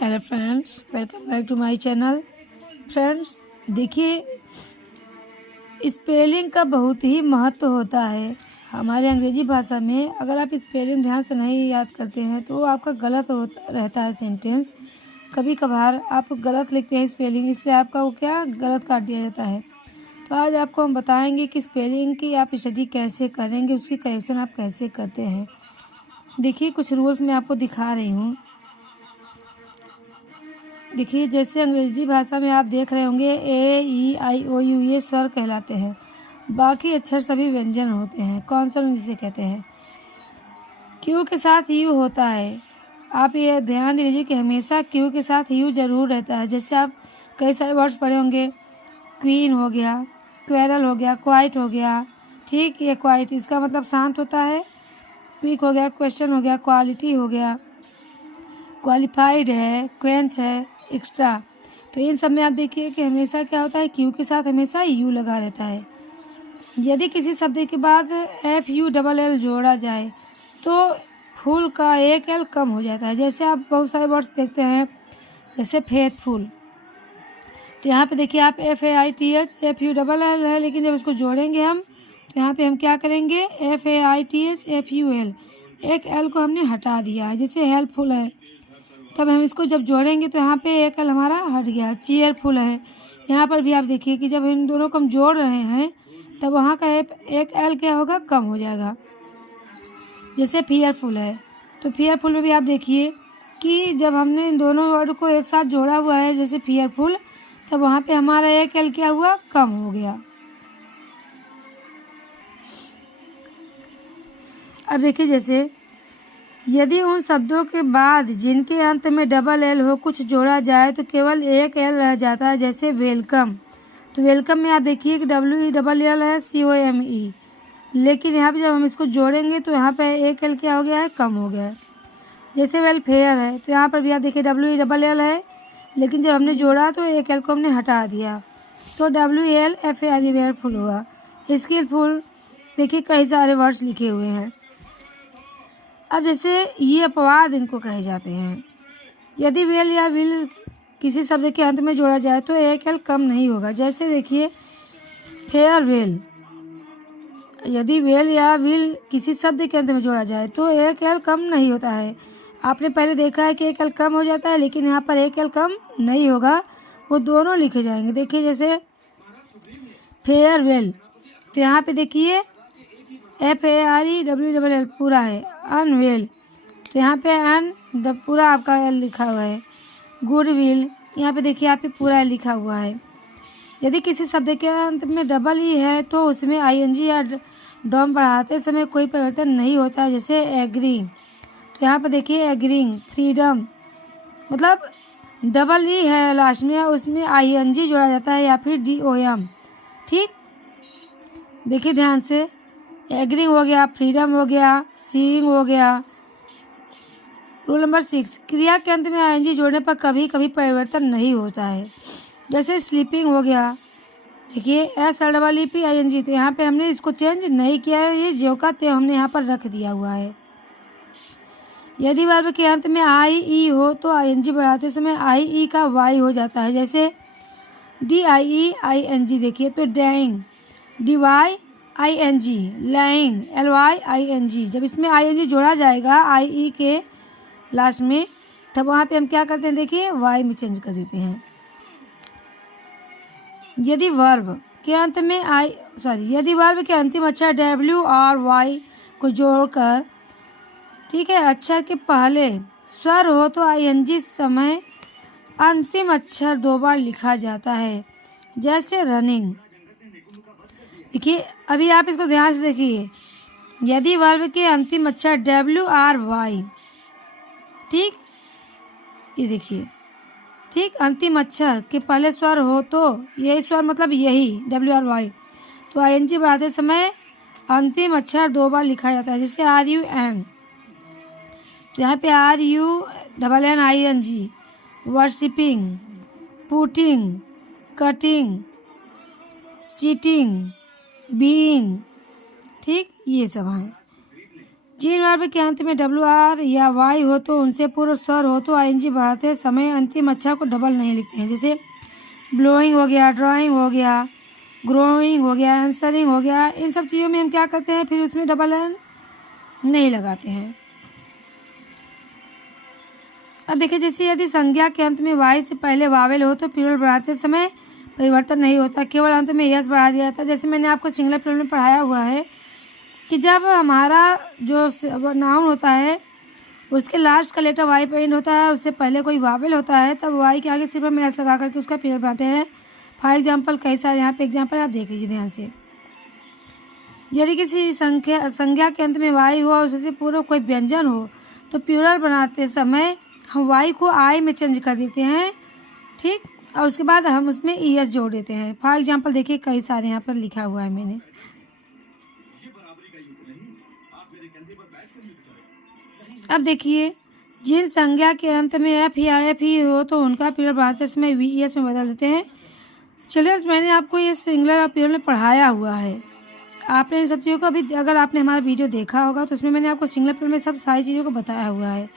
Hello friends, welcome back to my channel. Friends देखिए, spelling का बहुत ही महत्व होता है हमारे अंग्रेजी भाषा में। अगर आप स्पेलिंग ध्यान से नहीं याद करते हैं तो आपका गलत रहता है सेंटेंस। कभी कभार आप गलत लिखते हैं स्पेलिंग, इसलिए आपका वो क्या गलत काट दिया जाता है। तो आज आपको हम बताएंगे कि स्पेलिंग की आप स्टडी कैसे करेंगे, उसकी करेक्शन आप कैसे करते हैं। देखिए, कुछ रूल्स मैं आपको दिखा रही हूँ। देखिए, जैसे अंग्रेजी भाषा में आप देख रहे होंगे A, E, I, O, U ये स्वर कहलाते हैं। बाकी अक्षर सभी व्यंजन होते हैं, कॉन्सोनेंट जिसे कहते हैं। क्यू के साथ यू होता है। आप ये ध्यान दीजिए कि हमेशा क्यू के साथ यू जरूर रहता है। जैसे आप कई सारे वर्ड्स पढ़े होंगे, क्वीन हो गया, क्वेरल हो गया, क्वाइट हो गया। ठीक, ये क्वाइट इसका मतलब शांत होता है। क्विक हो गया, क्वेश्चन हो गया, क्वालिटी हो गया, क्वालिफाइड है, क्वेंच है, एक्स्ट्रा। तो इन सब में आप देखिए कि हमेशा क्या होता है, क्यू के साथ हमेशा यू लगा रहता है। यदि किसी शब्द के बाद FULL जोड़ा जाए तो फुल का एक एल कम हो जाता है। जैसे आप बहुत सारे वर्ड्स देखते हैं, जैसे फेथफुल, तो यहाँ पे देखिए आप FAITH FULL है, लेकिन जब इसको जोड़ेंगे हम तो यहाँ पे हम क्या करेंगे, FAITH FUL, एक एल को हमने हटा दिया है। जैसे हेल्पफुल है, तब हम इसको जब जोड़ेंगे तो यहाँ पे एक एल हमारा हट गया। चीयरफुल है, यहाँ पर भी आप देखिए कि जब इन दोनों को हम जोड़ रहे हैं तब वहाँ का एक एल क्या होगा, कम हो जाएगा। जैसे फियरफुल है, तो फियरफुल में भी आप देखिए कि जब हमने इन दोनों वर्ड को एक साथ जोड़ा हुआ है, जैसे फियरफुल, तब वहाँ पे हमारा एक एल क्या हुआ, कम हो गया। अब देखिए, जैसे यदि उन शब्दों के बाद जिनके अंत में डबल एल हो कुछ जोड़ा जाए तो केवल एक एल रह जाता है। जैसे वेलकम, तो वेलकम में आप देखिए कि WELL है, COME, लेकिन यहाँ पे जब हम इसको जोड़ेंगे तो यहाँ पे एक एल क्या हो गया है, कम हो गया है। जैसे वेलफेयर है, तो यहाँ पर भी आप देखिए WELL है, लेकिन जब हमने जोड़ा तो एक एल को हमने हटा दिया, तो WELFAIR वेयरफुल हुआ। स्किलफुल, देखिए कई सारे वर्ड्स लिखे हुए हैं। अब जैसे ये अपवाद इनको कहे जाते हैं। यदि वेल या विल किसी शब्द के अंत में जोड़ा जाए तो एक एल कम नहीं होगा। जैसे देखिए फेयरवेल, यदि वेल या विल किसी शब्द के अंत में जोड़ा जाए तो एक एल कम नहीं होता है। आपने पहले देखा है कि एक एल कम हो जाता है, लेकिन यहाँ पर एक एल कम नहीं होगा, वो दोनों लिखे जाएंगे। देखिए जैसे फेयरवेल, तो यहाँ पे देखिए FAREWLL पूरा है। अनवेल, तो यहाँ पे अन पूरा आपका एल लिखा हुआ है। गुडविल, यहाँ पे देखिए आप पूरा एल लिखा हुआ है। यदि किसी शब्द के अंत में डबल ई है तो उसमें ING या डॉम बढ़ाते समय कोई परिवर्तन नहीं होता है। जैसे एग्री, तो यहाँ पे देखिए एग्रींग, फ्रीडम, मतलब डबल ई है लास्ट में, उसमें ING जोड़ा जाता है या फिर DOM। ठीक, देखिए ध्यान से, एग्रींग हो गया, फ्रीडम हो गया, सीइंग हो गया। रूल नंबर 6, क्रिया के अंत में ING जोड़ने पर कभी कभी परिवर्तन नहीं होता है। जैसे स्लीपिंग हो गया, देखिए SLEEPING, तो यहाँ पे हमने इसको चेंज नहीं किया है, ये ज्यों का त्यों हमने यहाँ पर रख दिया हुआ है। यदि वर्ब के अंत में IE हो तो ING बढ़ाते समय IE का Y हो जाता है। जैसे DIEING, देखिए तो डाइंग, DYING, लाइंग, LYING, जब इसमें ING जोड़ा जाएगा IE के लास्ट में, तब वहाँ पे हम क्या करते हैं, देखिए Y में चेंज कर देते हैं। यदि वर्ब के अंत में यदि वर्ब के अंतिम अक्षर W और Y को जोड़कर, ठीक है, अक्षर के पहले स्वर हो तो ING समय अंतिम अक्षर 2 बार लिखा जाता है। जैसे रनिंग, देखिए अभी आप इसको ध्यान से देखिए, यदि वर्ब के अंतिम अक्षर W और Y, ठीक, ये देखिए, ठीक, अंतिम अक्षर के पहले स्वर हो तो यही स्वर मतलब यही W और Y, तो ING बढ़ाते समय अंतिम अक्षर 2 बार लिखा जाता है। जैसे RUN, तो यहाँ पे RUNNING, worshipping, putting, cutting, sitting, being, ठीक, ये सब हैं। जिन वर्ब के अंत में WR या Y हो तो उनसे पूर्व स्वर हो तो ING बढ़ाते समय अंतिम अक्षर को डबल नहीं लिखते हैं। जैसे ब्लोइंग हो गया, ड्राइंग हो गया, ग्रोइंग हो गया, आंसरिंग हो गया, इन सब चीज़ों में हम क्या करते हैं, फिर उसमें डबल एन नहीं लगाते हैं। अब देखिए, जैसे यदि संज्ञा के अंत में वाई से पहले वावेल हो तो प्लूरल बढ़ाते समय परिवर्तन नहीं होता, केवल अंत में यस बढ़ा दिया जाता है। जैसे मैंने आपको सिंगुलर प्लूरल में पढ़ाया हुआ है कि जब हमारा जो नाउन होता है उसके लास्ट का लेटर वाई पे एंड होता है, उससे पहले कोई वावेल होता है, तब वाई के आगे सिर्फ हम एस लगा करके उसका प्लूरल बनाते हैं। फॉर एग्जाम्पल कई सारे यहाँ पे एग्जाम्पल आप देख लीजिए ध्यान से। यदि किसी संज्ञा के अंत में वाई हो और उससे पूर्व कोई व्यंजन हो तो प्लूरल बनाते समय हम वाई को आई में चेंज कर देते हैं, ठीक, और उसके बाद हम उसमें ES जोड़ देते हैं। फॉर एग्जाम्पल देखिए, कई सारे यहाँ पर लिखा हुआ है मैंने। अब देखिए, जिन संज्ञा के अंत में एफ या एफ ही हो तो उनका प्लूरल बनाते समय VES में बदल देते हैं। चलिए, मैंने आपको ये सिंगुलर और प्लूरल में पढ़ाया हुआ है। आपने इन सब चीज़ों को अभी, अगर आपने हमारा वीडियो देखा होगा तो उसमें मैंने आपको सिंगुलर प्लूरल में सब सारी चीज़ों को बताया हुआ है।